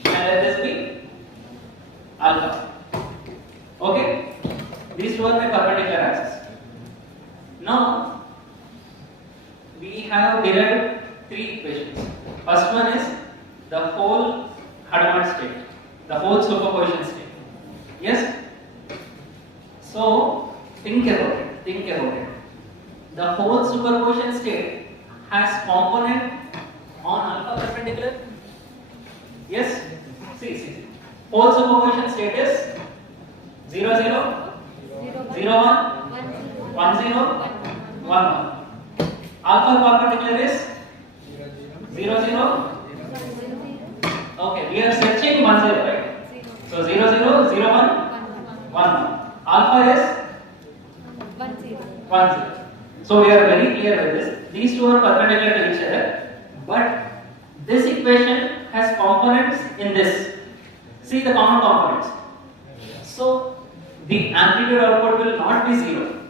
and let this be alpha. Okay? These two are my perpendicular axes. Now we have derived three equations. First one is the whole Hadamard state, the whole superposition state. Yes? So think about it. The whole superposition state has component on alpha perpendicular. Yes? See. Whole superposition state is 0, 0, 0, 1, 1, 0, 1, 1. Alpha perpendicular is 0, 0. Okay, we are searching 1, 0, right? So 0, 0, 0, 1, 1, 1. Alpha is 1, 0. So we are very clear with this. These two are perpendicular to each other, but this equation has components in this. See the common components. So the amplitude output will not be 0.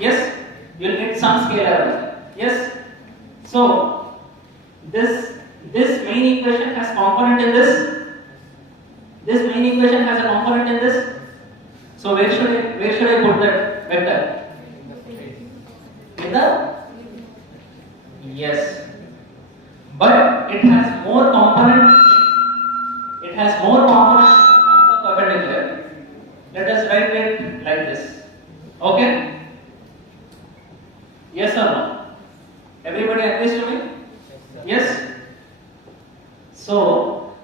Yes, you will get some scalar. Yes. So this main equation has component in this. This main equation has a component in this. So where should I put that? vector? In the yes, but it has more components. It has more components on the perpendicular. Let us write it like this. Okay? Yes or no? Everybody agrees to me? Yes. So,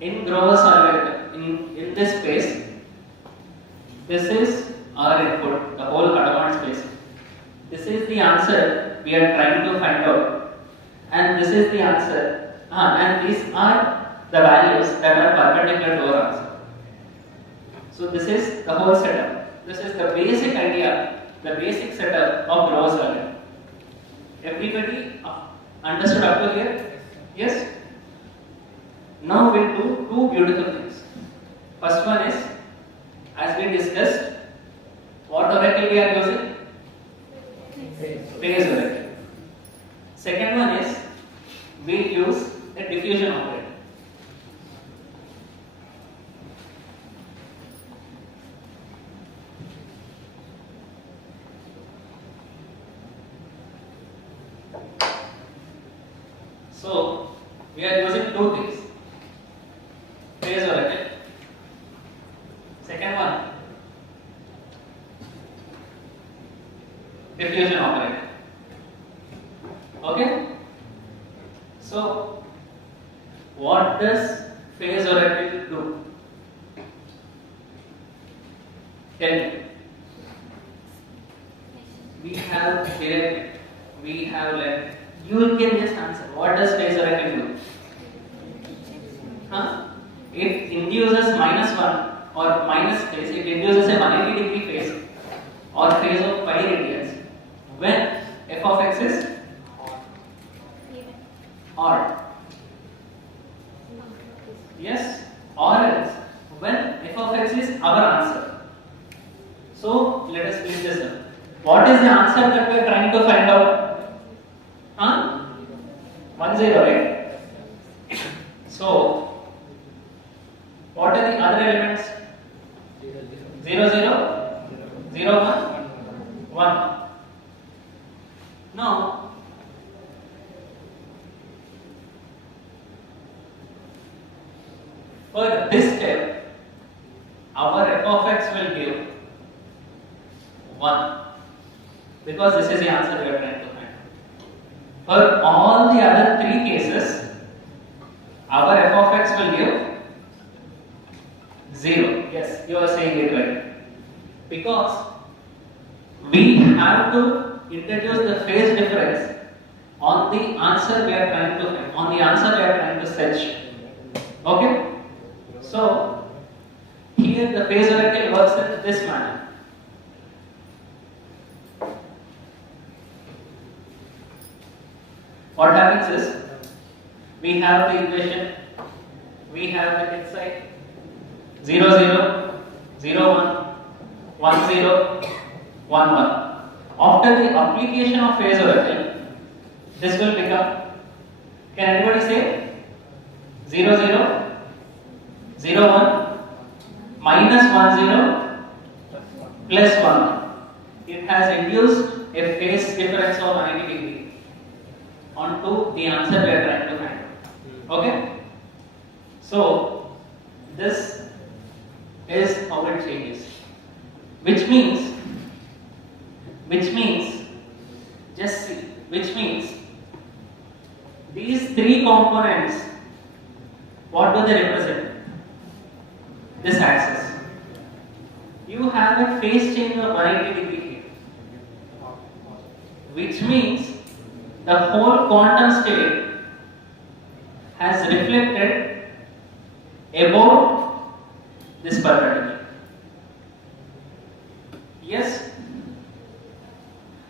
in Grover's algorithm, in this space, this is our input, the whole Hadamard space. This is the answer we are trying to find out, and this is the answer, and these are the values that are perpendicular to our answer. So this is the whole setup. This is the basic idea, the basic setup of Grover's algorithm. Everybody understood up to here? Yes? Now we'll do two beautiful things. First one is, as we discussed, what oracle we are using? Phase oracle. Second one is, we'll use a diffusion operator. So, we are using two things. Phase oracle. Second one, diffusion operator. Okay? So, what does phase oracle do? Tell me. We have directed, we have left. You can just answer. What does phase oracle do? It induces -1 or minus phase. It induces a 180-degree phase or phase of pi radians when f of x is odd. Yes, or else when f of x is our answer. So let us split this up. What is the answer that we are trying to find out? 1 0, right? So what are the other elements? 0 0 0 1 1. Now for this step, our f of x will give 1 because this is the answer we are trying to find. For all the other three cases, our f of x will give 0. Yes, you are saying it right. Because we have to introduce the phase difference on the answer we are trying to find, on the answer we are trying to search. Okay? So, here the phase oracle works in this manner. What happens is, we have the equation, we have the inside 0 0 0 1 1 0 1 1. After the application of phase oracle, this will become, can anybody say 0 0 0 1 minus 1 0 plus 1. It has induced a phase difference of 90 degree onto the answer we are trying to find. Okay? So, this is how it changes. Which means, just see, which means these three components, what do they represent? This axis. You have a phase change of 180 degree here, which means the whole quantum state has reflected about this perpendicular. Yes?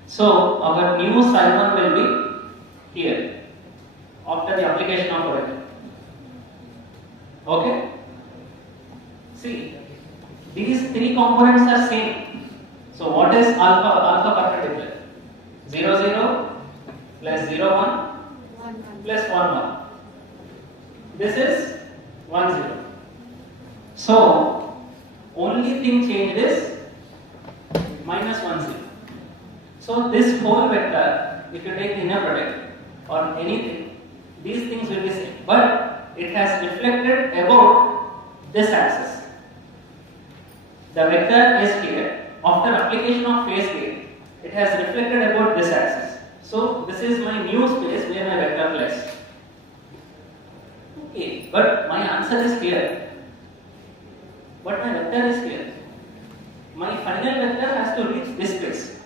So, our new psi1 will be here after the application of oracle. Okay? See, these three components are same. So, what is alpha perpendicular? 0 0 plus 0 1 plus 1 1. This is 1 0. So, only thing changed is minus 1 0. So this whole vector, if you take the inner product or anything, these things will be same, but it has reflected about this axis. The vector is here. After application of phase gate, it has reflected about this axis. So this is my new space where my vector lies. Okay, but my answer is clear. But my vector is clear. My final vector has to reach this space.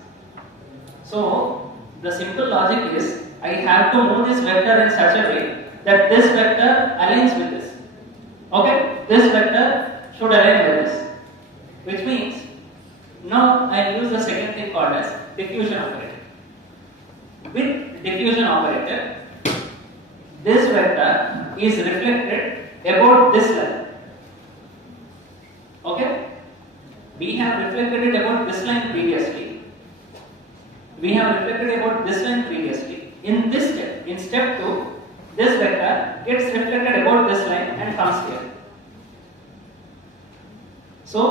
So the simple logic is I have to move this vector in such a way that this vector aligns with this. Okay, this vector should align with this. Which means now I use the second thing called as diffusion operator. With diffusion operator, this vector is reflected about this line. Okay? We have reflected it about this line previously. We have reflected about this line previously. In this step, in step 2, this vector gets reflected about this line and comes here. So,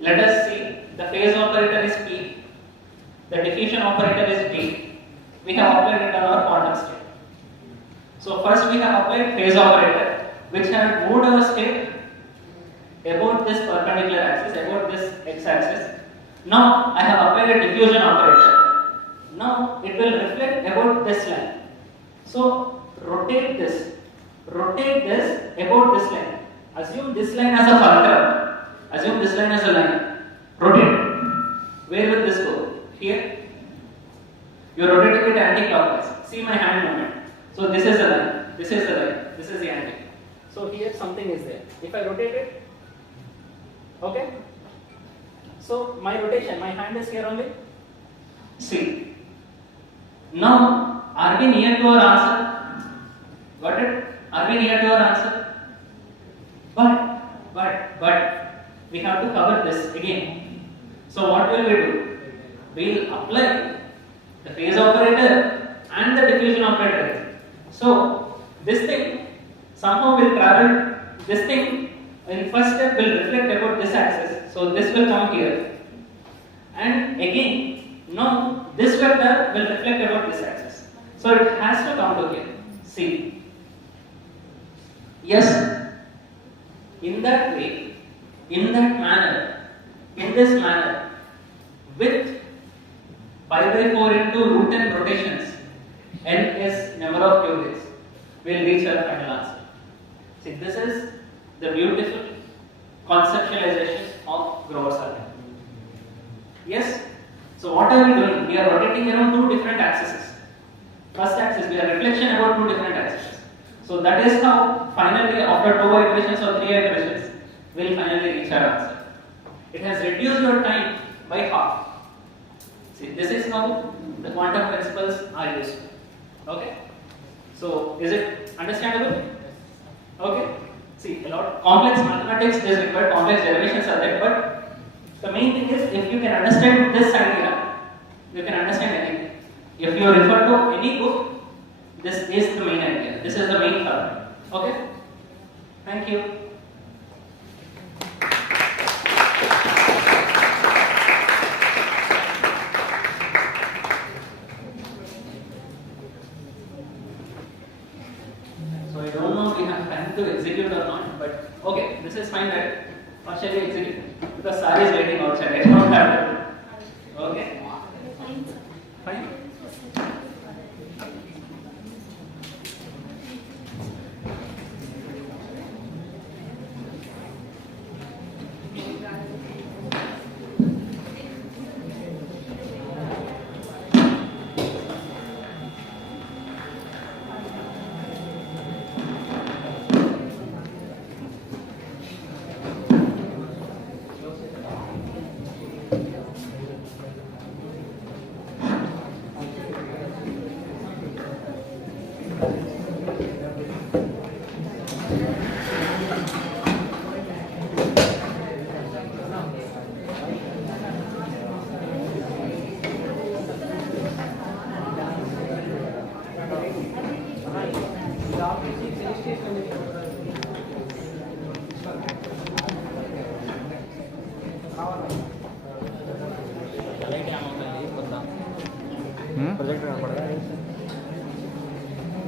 let us see, the phase operator is P, the diffusion operator is D. We have applied it on our quantum state. So, first we have applied phase operator, which has moved our state about this perpendicular axis, about this x-axis. Now, I have applied a diffusion operator. Now, it will reflect about this line. So, rotate this about this line. Assume this line as a fulcrum. Assume this line as a line. Rotate. Where will this go? Here. You are rotating it anti-clockwise. See my hand movement. So this is the line. This is the line. This is the angle. So here something is there. If I rotate it, okay. So my rotation, my hand is here only. See. Now, are we near to our answer? Got it? Are we near to our answer? But we have to cover this again. So what will we do? We will apply the phase operator and the diffusion operator. So this thing somehow will travel, this thing in first step will reflect about this axis. So this will come here. And again, now this vector will reflect about this axis. So it has to come to here. See. Yes, in that way, in that manner, in this manner, with pi by 4 into root n rotations, n is number of qubits, we'll reach our final answer. See, this is the beautiful conceptualization of Grover circuit. Yes? So what are we doing? We are rotating around two different axes. First axis, we are reflection about two different axes. So that is how finally, after 2 iterations or 3 iterations, we will finally reach our answer. It has reduced your time by half. See, this is how the quantum principles are used. Okay? So, is it understandable? Okay? See, a lot of complex mathematics is required, complex derivations are there, but the main thing is if you can understand this idea, you can understand anything. If you refer to any book, this is the main idea. This is the main problem. Okay? Thank you. So I don't know if we have time to execute or not, but okay, this is fine, right? Or shall we execute? Because Sari is waiting outside. I don't have to. Okay? Fine. Light ఏమవుతుంది కొంత Hmm? Projector కనపడదా